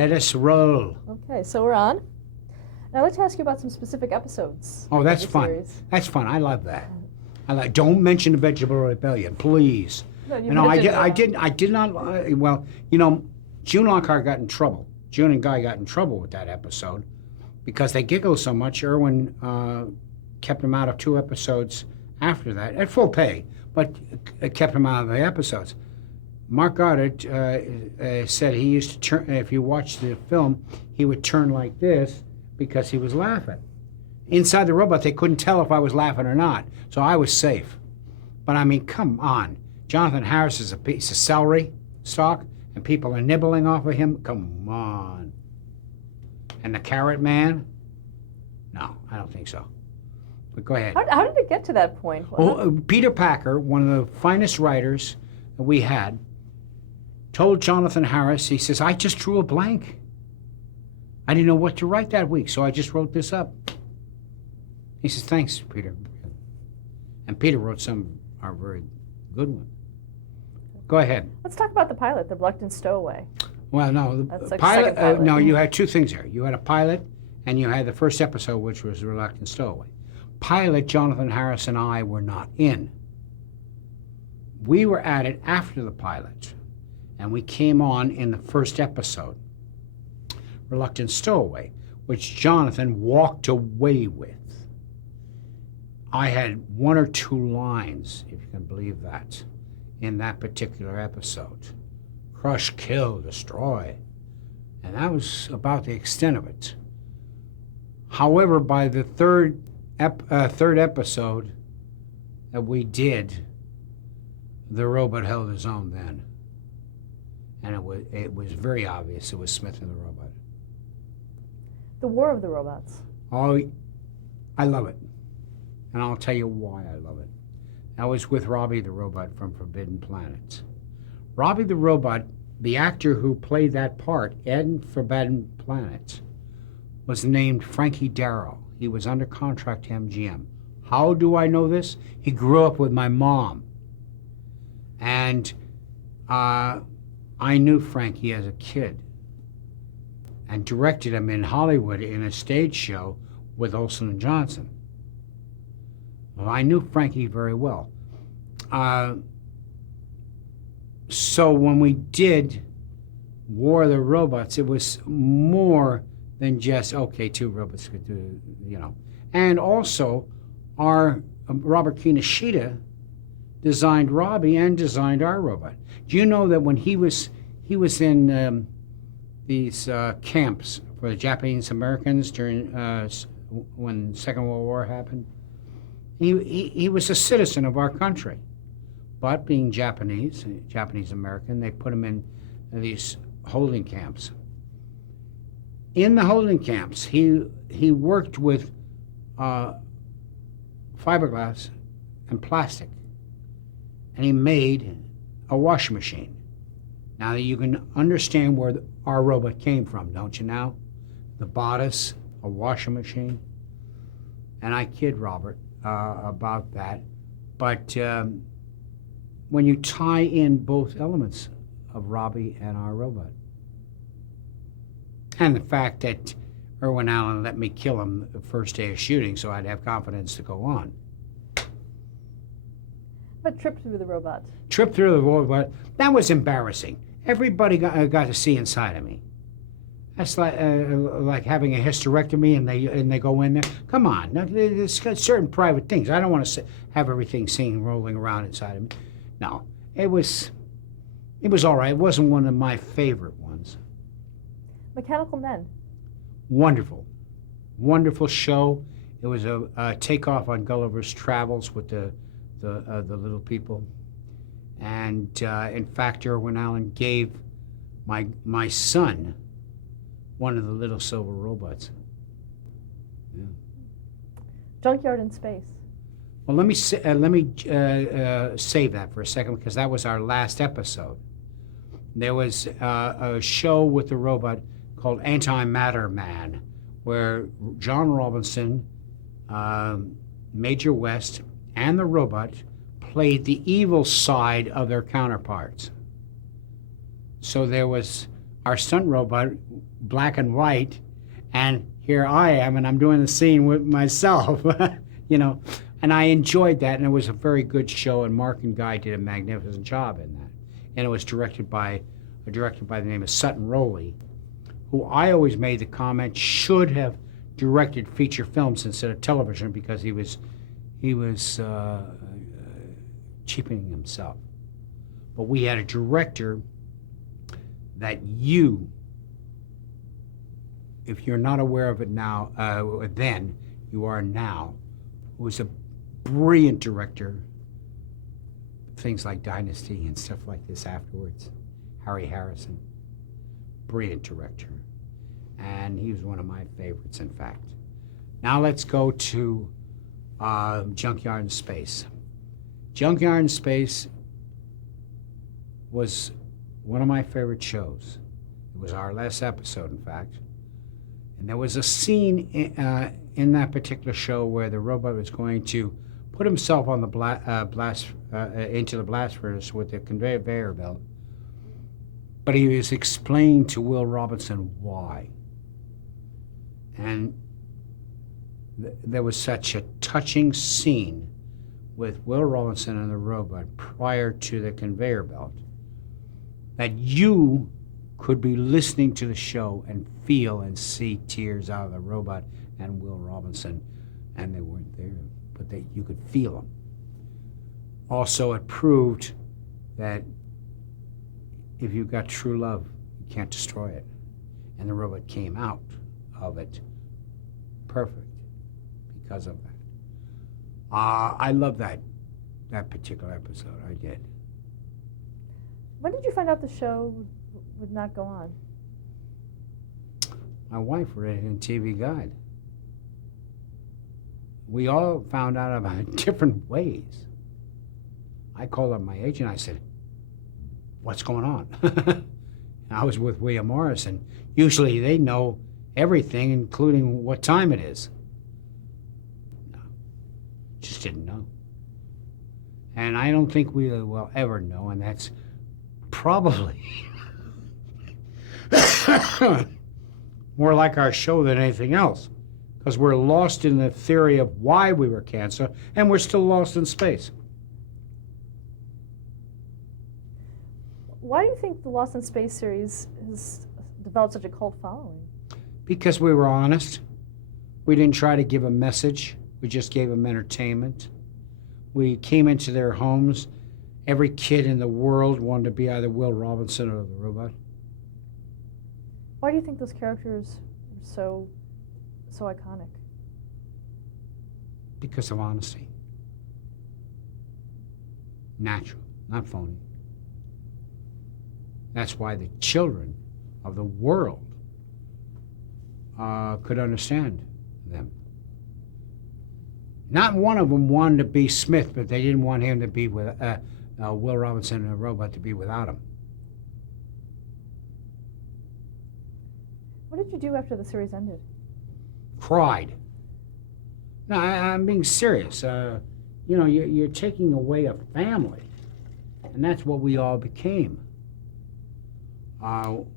Let us roll. Okay, so we're on. Now I'd like to ask you about some specific episodes. Oh, that's of the fun. series. That's fun. I love that. Don't mention the Vegetable Rebellion, please. No, you No, mentioned I did not. Well, June Lockhart got in trouble. June and Guy got in trouble with that episode because they giggled so much. Irwin kept them out of 2 episodes after that at full pay, but kept them out of the episodes. Mark Goddard said he used to turn. If you watch the film, he would turn like this because he was laughing. Inside the robot, they couldn't tell if I was laughing or not, so I was safe. But I mean, come on. Jonathan Harris is a piece of celery stalk, and people are nibbling off of him. Come on. And the Carrot Man? No, I don't think so. But go ahead. How did it get to that point? Peter Packer, one of the finest writers that we had, told Jonathan Harris, he says, I just drew a blank. I didn't know what to write that week, so I just wrote this up. He says, thanks, Peter. And Peter wrote some are very good one. Go ahead. Let's talk about the pilot, the Reluctant Stowaway. Well, no, That's like pilot. second pilot. No, you had 2 things here. You had a pilot, and you had the first episode, which was Reluctant Stowaway. Pilot, Jonathan Harris and I were not in. We were at it after the pilot, and we came on in the first episode, Reluctant Stowaway, which Jonathan walked away with. I had 1 or 2 lines, if you can believe that, in that particular episode. Crush, kill, destroy. And that was about the extent of it. However, by the third episode that we did, the robot held his own then. And it was very obvious it was Smith and the robot. The War of the Robots. Oh, I love it. And I'll tell you why I love it. I was with Robbie the Robot from Forbidden Planet. Robbie the Robot, the actor who played that part in Forbidden Planet, was named Frankie Darrow. He was under contract to MGM. How do I know this? He grew up with my mom. And I knew Frankie as a kid and directed him in Hollywood in a stage show with Olsen and Johnson. Well, I knew Frankie very well. So when we did War of the Robots, it was more than just, okay, 2 robots could do, And also, our Robert Kinoshita designed Robbie and designed our robot. Do you know that when he was in these camps for the Japanese Americans during when the Second World War happened? He was a citizen of our country, but being Japanese American, they put him in these holding camps. In the holding camps, he worked with fiberglass and plastic, and he made a washing machine. Now you can understand where our robot came from, don't you now? The bodice, a washing machine. And I kid Robert about that. But when you tie in both elements of Robbie and our robot, and the fact that Irwin Allen let me kill him the first day of shooting so I'd have confidence to go on. But Trip Through the Robot. Trip Through the Robot, that was embarrassing. Everybody got to see inside of me. That's like having a hysterectomy and they go in there. Come on, now, there's certain private things. I don't want to have everything seen rolling around inside of me. No, it was all right. It wasn't one of my favorite ones. Mechanical Men. Wonderful, wonderful show. It was a takeoff on Gulliver's Travels with the little people, and in fact, Irwin Allen gave my son one of the little silver robots. Yeah. Junkyard in Space. Well, let me save that for a second because that was our last episode. There was a show with the robot called Antimatter Man, where John Robinson, Major West, and the robot played the evil side of their counterparts. So there was our stunt robot, black and white, and here I am, and I'm doing the scene with myself, you know. And I enjoyed that, and it was a very good show, and Mark and Guy did a magnificent job in that. And it was directed by a director by the name of Sutton Rowley, who I always made the comment should have directed feature films instead of television because he was cheapening himself. But we had a director that you, if you're not aware of it now, then you are now, who was a brilliant director. Things like Dynasty and stuff like this afterwards. Harry Harrison, brilliant director. And he was one of my favorites, in fact. Now let's go to Junkyard in Space. Junkyard in Space was one of my favorite shows. It was our last episode, in fact. And there was a scene in that particular show where the robot was going to put himself on the into the blast furnace with the conveyor belt. But he was explaining to Will Robinson why. And there was such a touching scene with Will Robinson and the robot prior to the conveyor belt that you could be listening to the show and feel and see tears out of the robot and Will Robinson, and they weren't there, but you could feel them. Also, it proved that if you've got true love, you can't destroy it. And the robot came out of it perfect because of that. I love that particular episode. I did. When did you find out the show would not go on? My wife read it in TV Guide. We all found out about different ways. I called up my agent. I said, "What's going on?" I was with William Morrison. Usually they know everything, including what time it is. No, just didn't know. And I don't think we will ever know, and that's probably more like our show than anything else, because we're lost in the theory of why we were cancer, and we're still lost in space. Why do you think the Lost in Space series has developed such a cult following? Because we were honest. We didn't try to give a message. We just gave them entertainment. We came into their homes. Every kid in the world wanted to be either Will Robinson or the robot. Why do you think those characters are so iconic? Because of honesty. Natural, not phony. That's why the children of the world could understand them. Not one of them wanted to be Smith, but they didn't want him to be with Will Robinson and a robot to be without him. What did you do after the series ended? Cried. No, I'm being serious. You're taking away a family, and that's what we all became.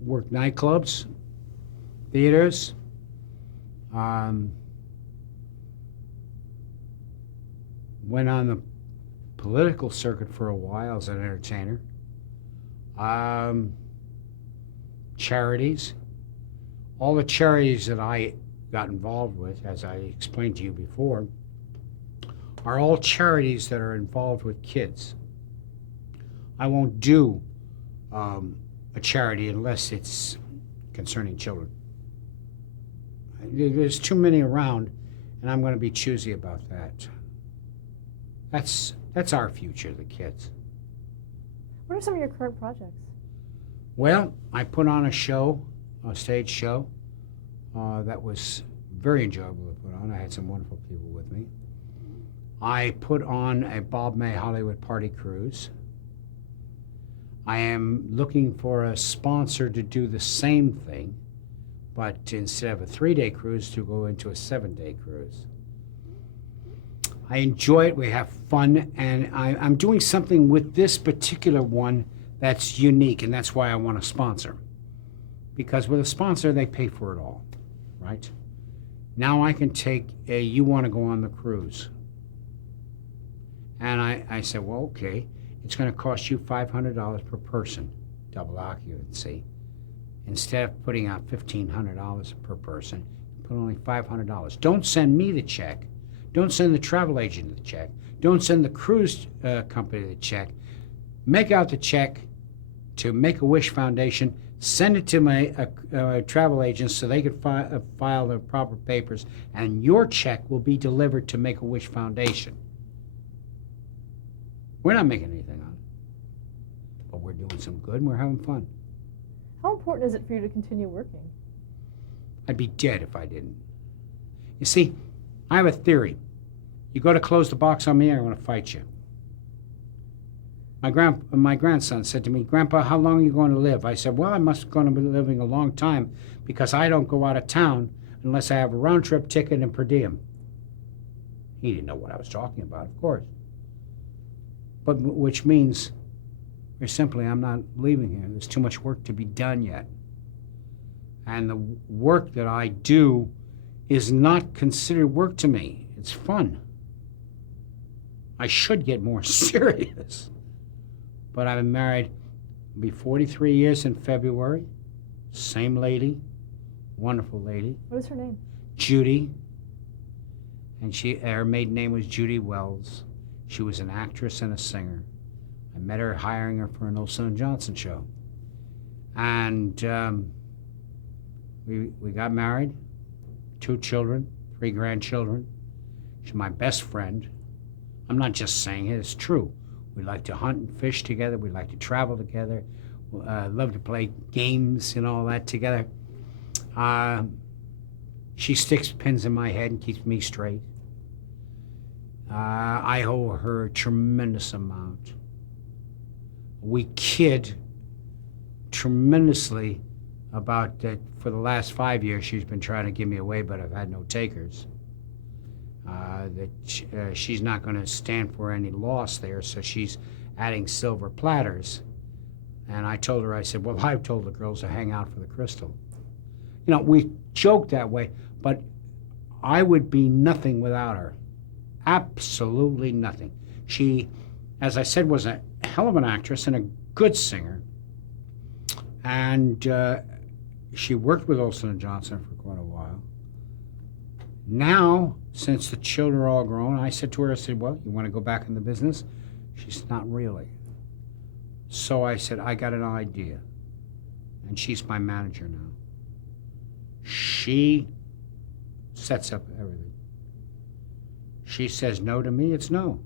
Worked nightclubs, theaters, went on the political circuit for a while as an entertainer, charities. All the charities that I got involved with, as I explained to you before, are all charities that are involved with kids. I won't do a charity unless it's concerning children. There's too many around, and I'm going to be choosy about that. That's our future, the kids. What are some of your current projects? Well, I put on a show, a stage show, that was very enjoyable to put on. I had some wonderful people with me. I put on a Bob May Hollywood Party Cruise. I am looking for a sponsor to do the same thing, but instead of a 3-day cruise, to go into a 7-day cruise. I enjoy it, we have fun, and I'm doing something with this particular one that's unique, and that's why I want to sponsor. because with a sponsor, they pay for it all, right? Now I can take you want to go on the cruise. And I said, well, okay, it's going to cost you $500 per person, double occupancy. Instead of putting out $1,500 per person, put only $500. Don't send me the check. Don't send the travel agent the check. Don't send the cruise company the check. Make out the check to Make-A-Wish Foundation. Send it to my travel agents so they could file the proper papers, and your check will be delivered to Make-A-Wish Foundation. We're not making anything on it, but we're doing some good and we're having fun. How important is it for you to continue working? I'd be dead if I didn't. You see, I have a theory. You go to close the box on me, I'm going to fight you. My grandson said to me, Grandpa, how long are you going to live? I said, well, I must going to be living a long time because I don't go out of town unless I have a round-trip ticket and per diem. He didn't know what I was talking about, of course. But which means, very simply, I'm not leaving here. There's too much work to be done yet. And the work that I do is not considered work to me. It's fun. I should get more serious. But I've been married, it'll be 43 years in February. Same lady, wonderful lady. What is her name? Judy. And her maiden name was Judy Wells. She was an actress and a singer. I met her hiring her for an Olsen & Johnson show. And we got married, 2 children, 3 grandchildren. She's my best friend. I'm not just saying it, it's true. We like to hunt and fish together. We like to travel together. Love to play games and all that together. She sticks pins in my head and keeps me straight. I owe her a tremendous amount. We kid tremendously about that. For the last 5 years, she's been trying to give me away, but I've had no takers. She's not going to stand for any loss there, so she's adding silver platters. And I told her, I said, well, I've told the girls to hang out for the crystal. You know, we joke that way, but I would be nothing without her. Absolutely nothing. She, as I said, was a hell of an actress and a good singer. And she worked with Olsen & Johnson for quite a while. Now, since the children are all grown, I said to her, I said, well, you want to go back in the business? She said, not really. So I said, I got an idea. And she's my manager now. She sets up everything. She says no to me, it's no.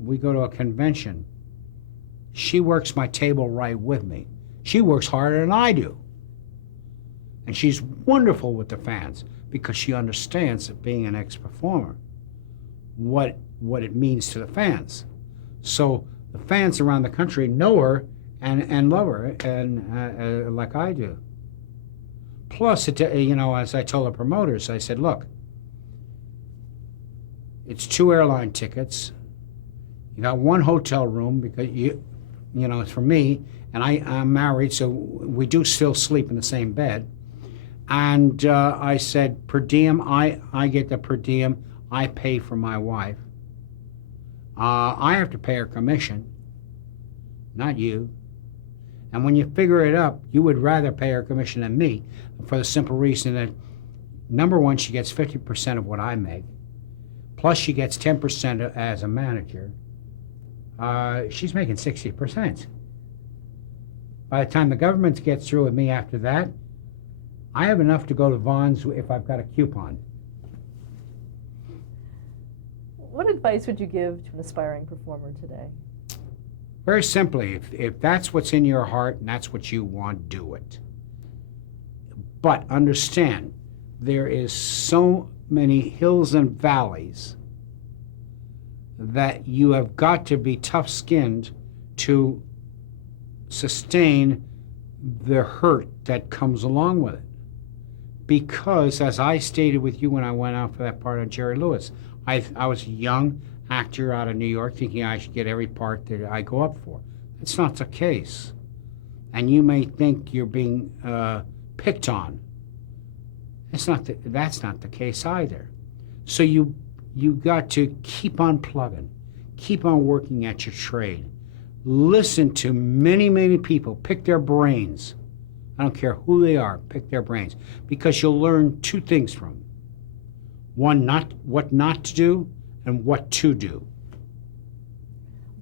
We go to a convention. She works my table right with me. She works harder than I do. And she's wonderful with the fans because she understands that being an ex-performer, what it means to the fans. So the fans around the country know her and love her and like I do. Plus, as I told the promoters, I said, look, it's 2 airline tickets. You got 1 hotel room because it's for me, and I'm married, so we do still sleep in the same bed. And I said, per diem, I get the per diem. I pay for my wife. I have to pay her commission, not you. And when you figure it up, you would rather pay her commission than me for the simple reason that, number one, she gets 50% of what I make, plus she gets 10% as a manager. She's making 60%. By the time the government gets through with me after that, I have enough to go to Vons if I've got a coupon. What advice would you give to an aspiring performer today? Very simply, if that's what's in your heart and that's what you want, do it. But understand, there is so many hills and valleys that you have got to be tough-skinned to sustain the hurt that comes along with it. Because, as I stated with you when I went out for that part on Jerry Lewis, I was a young actor out of New York thinking I should get every part that I go up for. That's not the case. and you may think you're being picked on. That's not the case either. So you got to keep on plugging, keep on working at your trade. Listen to many, many people, pick their brains. I don't care who they are, pick their brains, because you'll learn two things from them. One, what not to do, and what to do.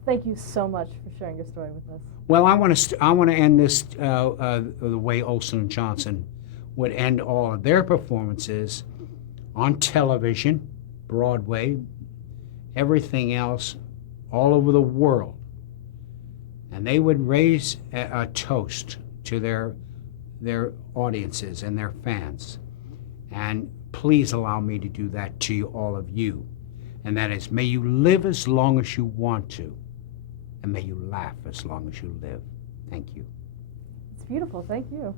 Thank you so much for sharing your story with us. Well, I want to end this the way Olsen and Johnson would end all of their performances on television, Broadway, everything else, all over the world, and they would raise a toast to their audiences and their fans. And please allow me to do that to you, all of you. And that is, may you live as long as you want to, and may you laugh as long as you live. Thank you. It's beautiful. Thank you.